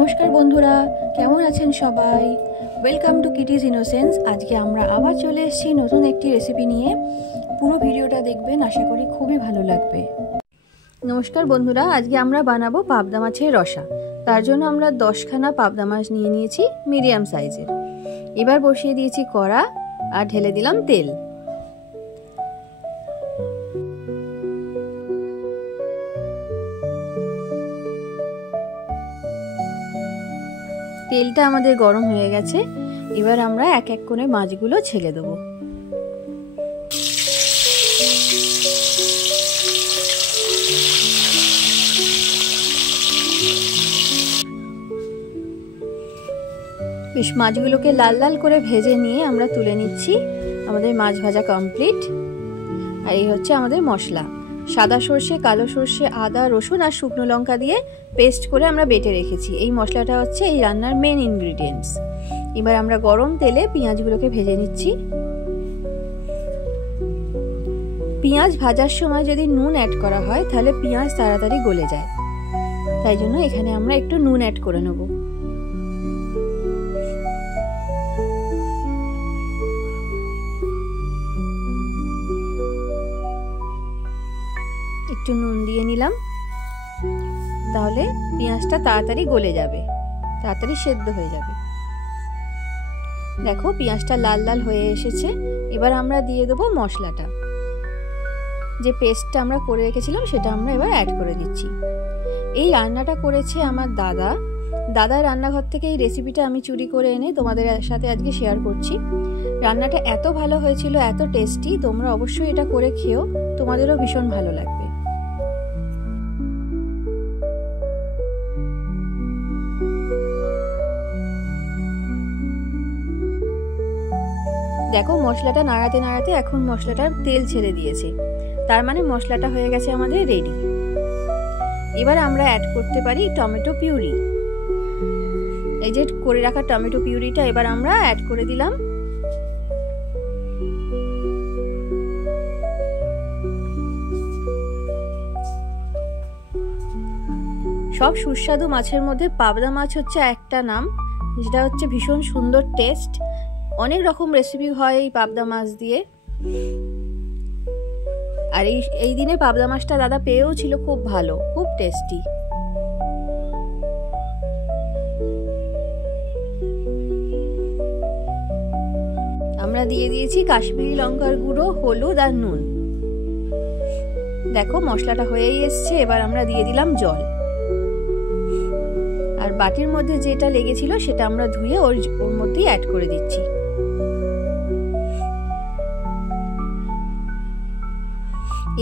নমস্কার বন্ধুরা, কেমন আছেন সবাই? Welcome to Kitty's innocence. আজকে আমরা আবার চলে এসেছি নতুন একটি রেসিপি নিয়ে। পুরো ভিডিওটা দেখবেন, আশা করি খুবই ভালো লাগবে। নমস্কার বন্ধুরা, আজকে আমরা বানাবো পাবদা মাছের রসা। তার জন্য আমরা 10খানা পাবদা মাছ নিয়ে নিয়েছি মিডিয়াম সাইজের। এবার বসিয়ে দিয়েছি কড়া আর ঢেলে দিলাম তেল। তেলটা আমাদের গরম হয়ে গেছে। এবার আমরা এক এক করে মাছগুলো ছেড়ে দেবো। বেশ মাছগুলোকে লাল লাল করে ভেজে নিয়ে আমরা তুলে নিচ্ছি। আমাদের মাছ ভাজা কমপ্লিট। আর এই হচ্ছে আমাদের মশলা। সাদা সর্ষে, কালো সর্ষে, আদা, রসুন আর শুকনো লঙ্কা দিয়ে পেস্ট করে আমরা বেটে রেখেছি। এই মশলাটা হচ্ছে এই রান্নার মেন ইনগ্রিডিয়েন্টস। এবার আমরা গরম তেলে পেঁয়াজগুলোকে ভেজে নিচ্ছি। পেঁয়াজ ভাজার সময় যদি নুন অ্যাড করা হয় তাহলে পেঁয়াজ তাড়াতাড়ি গলে যায়, তাই জন্য এখানে আমরা একটু নুন অ্যাড করে নেব। একটু নুন দিয়ে নিলাম, তাহলে পেঁয়াজটা তাড়াতাড়ি গলে যাবে, তাড়াতাড়ি সেদ্ধ হয়ে যাবে। দেখো পেঁয়াজটা লাল লাল হয়ে এসেছে। এবার আমরা দিয়ে দেবো মশলাটা। যে পেস্টটা আমরা করে রেখেছিলাম সেটা আমরা এবার অ্যাড করে দিচ্ছি। এই রান্নাটা করেছে আমার দাদার রান্নাঘর থেকে এই রেসিপিটা আমি চুরি করে এনে তোমাদের সাথে আজকে শেয়ার করছি। রান্নাটা এত ভালো হয়েছিল, এত টেস্টি। তোমরা অবশ্যই এটা করে খেও, তোমাদেরও ভীষণ ভালো লাগবে। দেখো মশলাটা নাড়াতে নাড়াতে এখন মশলাটার তেল ছেড়ে দিয়েছে, তার মানে মশলাটা হয়ে গেছে আমাদের রেডি। এবার আমরা অ্যাড করতে পারি টমেটো পিউরি। এই যে করে রাখা টমেটো পিউরিটা এবার আমরা অ্যাড করে দিলাম। সব সুস্বাদু মাছের মধ্যে পাবদা মাছ হচ্ছে একটা নাম, যেটা হচ্ছে ভীষণ সুন্দর টেস্ট। অনেক রকম রেসিপি হয় এই পাবদা মাছ দিয়ে। আর এই দিনে পাবদা মাছটা দাদা পেয়েও ছিল, খুব ভালো, খুব টেস্টি। আমরা দিয়ে দিয়েছি কাশ্মীরি লঙ্কার গুঁড়ো, হলুদ আর নুন। দেখো মশলাটা হয়েই এসছে। এবার আমরা দিয়ে দিলাম জল। আর বাটির মধ্যে যেটা লেগেছিল সেটা আমরা ধুয়ে ওর মধ্যেই অ্যাড করে দিচ্ছি।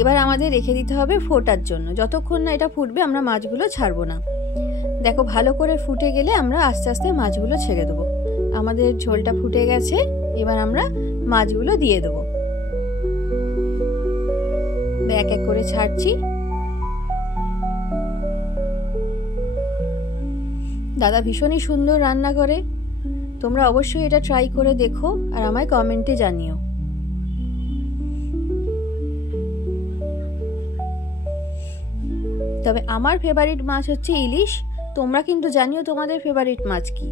এবার আমাদের রেখে দিতে হবে ফোটার জন্য। যতক্ষণ না এটা ফুটবে আমরা মাছগুলো ছাড়বো না। দেখো ভালো করে ফুটে গেলে আমরা আস্তে আস্তে মাছগুলো ছেড়ে দেবো। আমাদের ঝোলটা ফুটে গেছে। এবার আমরা মাছগুলো দিয়ে দেবো। এক এক করে ছাড়ছি। দাদা ভীষণই সুন্দর রান্না করে। তোমরা অবশ্যই এটা ট্রাই করে দেখো আর আমায় কমেন্টে জানিও। তবে আমার ফেভারিট মাছ হচ্ছে ইলিশ। তোমরা কিন্তু জানিও তোমাদের ফেভারিট মাছ কি।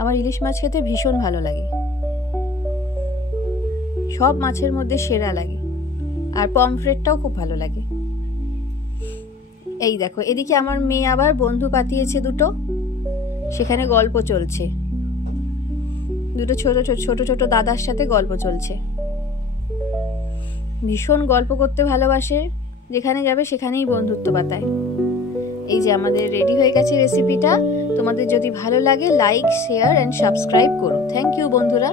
আমার ইলিশ মাছ খেতে ভীষণ ভালো লাগে, সব মাছের মধ্যে সেরা লাগে। আর পমফ্রেটটাও খুব ভালো লাগে। এই দেখো এদিকে আমার মেয়ে আবার বন্ধু পাতিয়েছে দুটো, সেখানে গল্প চলছে। দুটো ছোট ছোট দাদার সাথে গল্প চলছে। ভীষণ গল্প করতে ভালোবাসে, যেখানে যাবে সেখানেই বন্ধুত্ব পাতায়। এই যে আমাদের রেডি হয়ে গেছে রেসিপিটা। তোমাদের যদি ভালো লাগে লাইক, শেয়ার এন্ড সাবস্ক্রাইব করো। থ্যাংক ইউ বন্ধুরা।